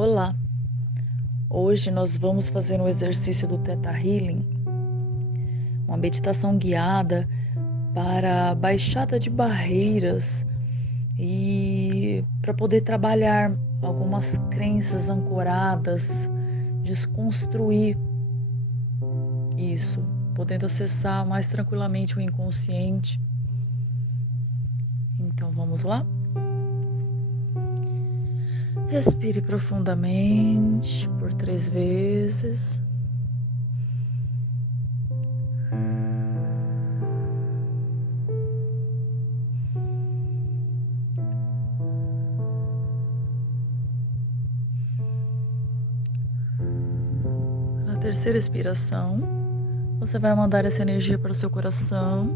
Olá! Hoje nós vamos fazer um exercício do Theta Healing, uma meditação guiada para a baixada de barreiras e para poder trabalhar algumas crenças ancoradas, desconstruir isso, podendo acessar mais tranquilamente o inconsciente. Então vamos lá? Respire profundamente por 3 vezes. Na terceira expiração, você vai mandar essa energia para o seu coração.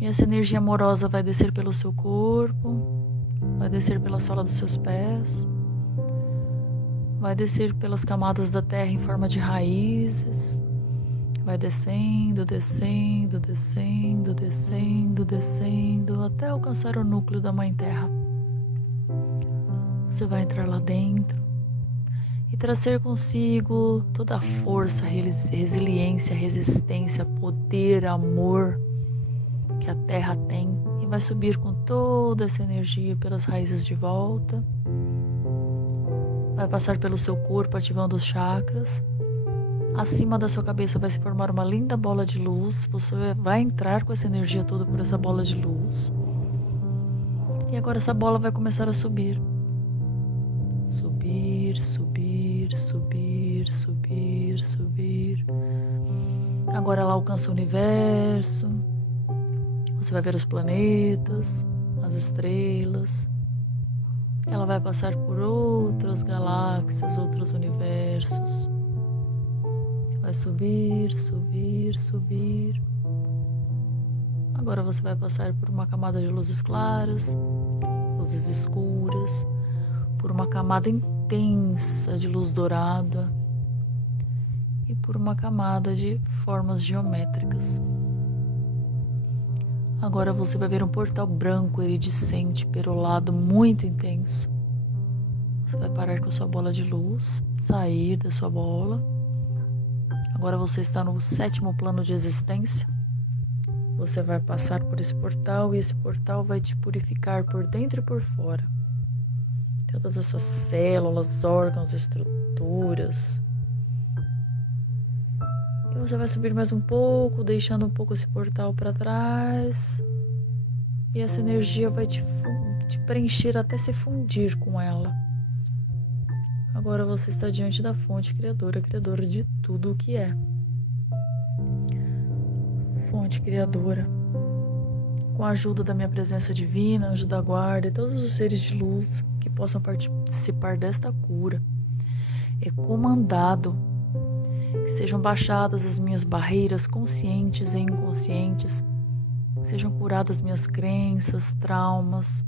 E essa energia amorosa vai descer pelo seu corpo, vai descer pela sola dos seus pés, vai descer pelas camadas da terra em forma de raízes, vai descendo, descendo, descendo, descendo, descendo, até alcançar o núcleo da Mãe Terra. Você vai entrar lá dentro e trazer consigo toda a força, resiliência, resistência, poder, amor que a Terra tem, e vai subir com toda essa energia pelas raízes de volta, vai passar pelo seu corpo ativando os chakras. Acima da sua cabeça vai se formar uma linda bola de luz. Você vai entrar com essa energia toda por essa bola de luz, e agora essa bola vai começar a subir, subir, subir, subir, subir, subir. Agora ela alcança o universo. Você vai ver os planetas, as estrelas. Ela vai passar por outras galáxias, outros universos. Vai subir, subir, subir. Agora você vai passar por uma camada de luzes claras, luzes escuras, por uma camada intensa de luz dourada e por uma camada de formas geométricas. Agora você vai ver um portal branco, iridescente, perolado, muito intenso. Você vai parar com a sua bola de luz, sair da sua bola. Agora você está no 7º plano de existência. Você vai passar por esse portal e esse portal vai te purificar por dentro e por fora. Todas as suas células, órgãos, estruturas. E você vai subir mais um pouco, deixando um pouco esse portal para trás. E essa energia vai te preencher até se fundir com ela. Agora você está diante da fonte criadora de tudo o que é. Fonte criadora, com a ajuda da minha presença divina, anjo da guarda e todos os seres de luz que possam participar desta cura, é comandado que sejam baixadas as minhas barreiras conscientes e inconscientes, que sejam curadas minhas crenças, traumas,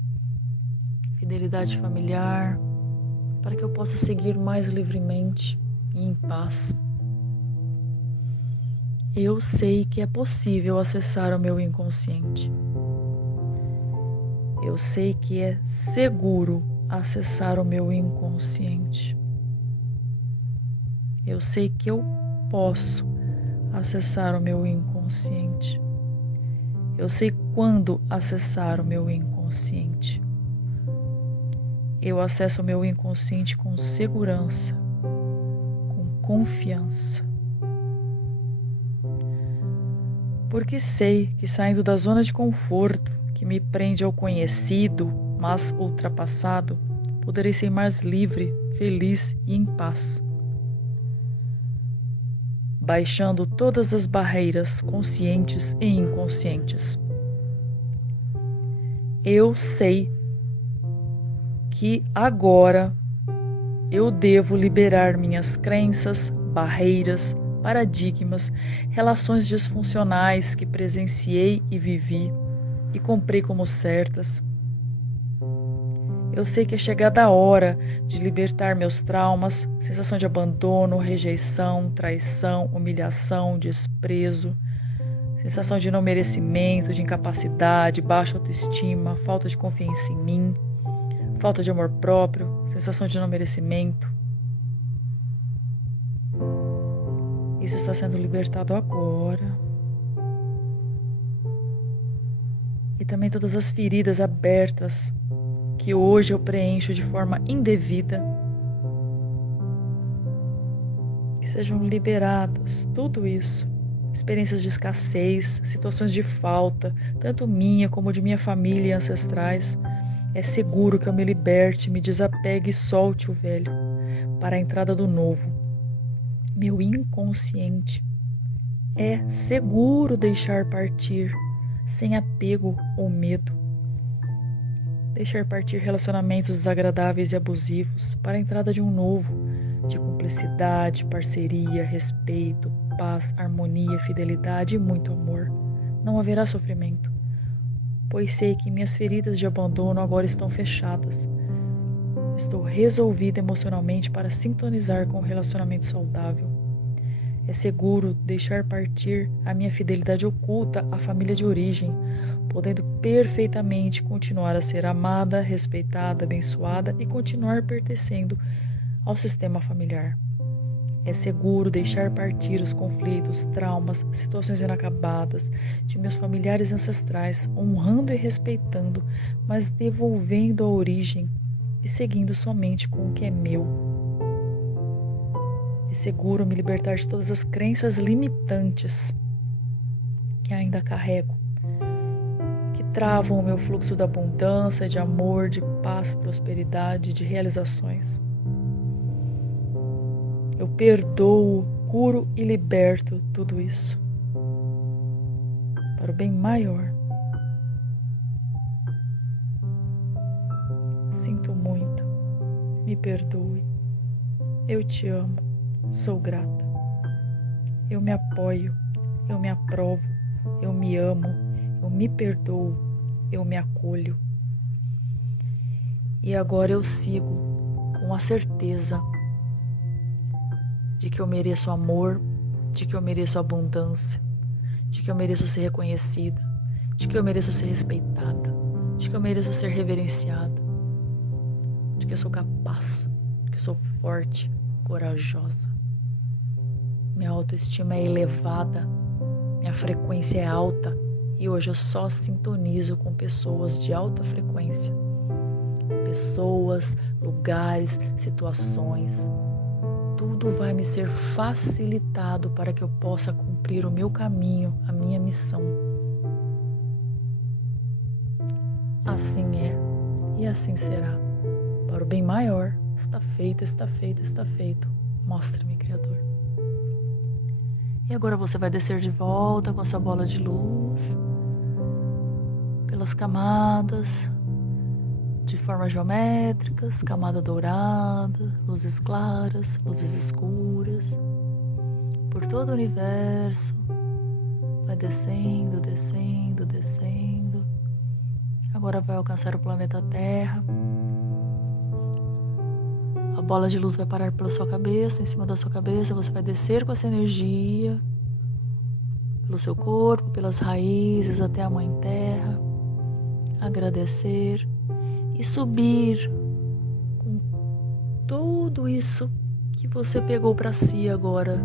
fidelidade familiar, para que eu possa seguir mais livremente e em paz. Eu sei que é possível acessar o meu inconsciente. Eu sei que é seguro acessar o meu inconsciente. Eu sei que eu posso acessar o meu inconsciente. Eu sei quando acessar o meu inconsciente. Eu acesso o meu inconsciente com segurança, com confiança. Porque sei que saindo da zona de conforto que me prende ao conhecido, mas ultrapassado, poderei ser mais livre, feliz e em paz. Baixando todas as barreiras conscientes e inconscientes. Eu sei que agora eu devo liberar minhas crenças, barreiras, paradigmas, relações disfuncionais que presenciei e vivi e comprei como certas. Eu sei que é chegada a hora de libertar meus traumas, sensação de abandono, rejeição, traição, humilhação, desprezo, sensação de não merecimento, de incapacidade, baixa autoestima, falta de confiança em mim, falta de amor próprio, sensação de não merecimento. Isso está sendo libertado agora. E também todas as feridas abertas que hoje eu preencho de forma indevida, que sejam liberados, tudo isso. Experiências de escassez, situações de falta, tanto minha como de minha família e ancestrais. É seguro que eu me liberte, me desapegue e solte o velho para a entrada do novo. Meu inconsciente é seguro deixar partir, sem apego ou medo. Deixar partir relacionamentos desagradáveis e abusivos para a entrada de um novo, de cumplicidade, parceria, respeito, paz, harmonia, fidelidade e muito amor. Não haverá sofrimento, pois sei que minhas feridas de abandono agora estão fechadas. Estou resolvida emocionalmente para sintonizar com um relacionamento saudável. É seguro deixar partir a minha fidelidade oculta à família de origem, podendo perfeitamente continuar a ser amada, respeitada, abençoada e continuar pertencendo ao sistema familiar. É seguro deixar partir os conflitos, traumas, situações inacabadas de meus familiares ancestrais, honrando e respeitando, mas devolvendo a origem e seguindo somente com o que é meu. É seguro me libertar de todas as crenças limitantes que ainda carrego, que travam o meu fluxo da abundância, de amor, de paz, prosperidade, de realizações. Eu perdoo, curo e liberto tudo isso para o bem maior. Sinto muito, me perdoe. Eu te amo, sou grata. Eu me apoio, eu me aprovo, eu me amo, eu me perdoo, eu me acolho. E agora eu sigo com a certeza de que eu mereço amor, de que eu mereço abundância, de que eu mereço ser reconhecida, de que eu mereço ser respeitada, de que eu mereço ser reverenciada, de que eu sou capaz, de que eu sou forte, corajosa. Minha autoestima é elevada, minha frequência é alta e hoje eu só sintonizo com pessoas de alta frequência. Pessoas, lugares, situações. Tudo vai me ser facilitado para que eu possa cumprir o meu caminho, a minha missão. Assim é e assim será. Para o bem maior, está feito, está feito, está feito. Mostre-me, Criador. E agora você vai descer de volta com a sua bola de luz, pelas camadas, de formas geométricas, camada dourada, luzes claras, luzes escuras, por todo o universo, vai descendo, descendo, descendo. Agora vai alcançar o planeta Terra. A bola de luz vai parar pela sua cabeça, em cima da sua cabeça, você vai descer com essa energia, pelo seu corpo, pelas raízes até a Mãe Terra, agradecer e subir com tudo isso que você pegou para si agora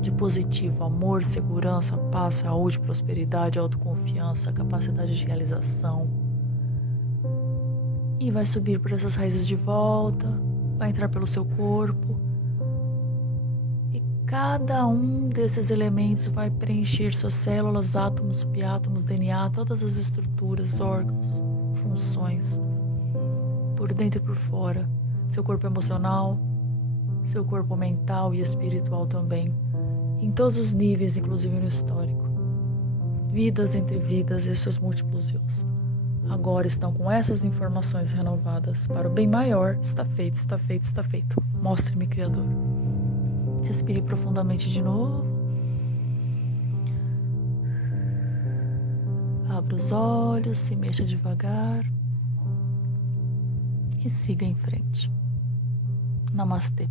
de positivo: amor, segurança, paz, saúde, prosperidade, autoconfiança, capacidade de realização. E vai subir por essas raízes de volta, vai entrar pelo seu corpo. E cada um desses elementos vai preencher suas células, átomos, subátomos, DNA, todas as estruturas, órgãos, funções, por dentro e por fora, seu corpo emocional, seu corpo mental e espiritual também, em todos os níveis, inclusive no histórico. Vidas entre vidas e seus múltiplos eus. Agora estão com essas informações renovadas para o bem maior. Está feito, está feito, está feito. Mostre-me, Criador. Respire profundamente de novo. Abra os olhos, se mexa devagar. E siga em frente. Namastê.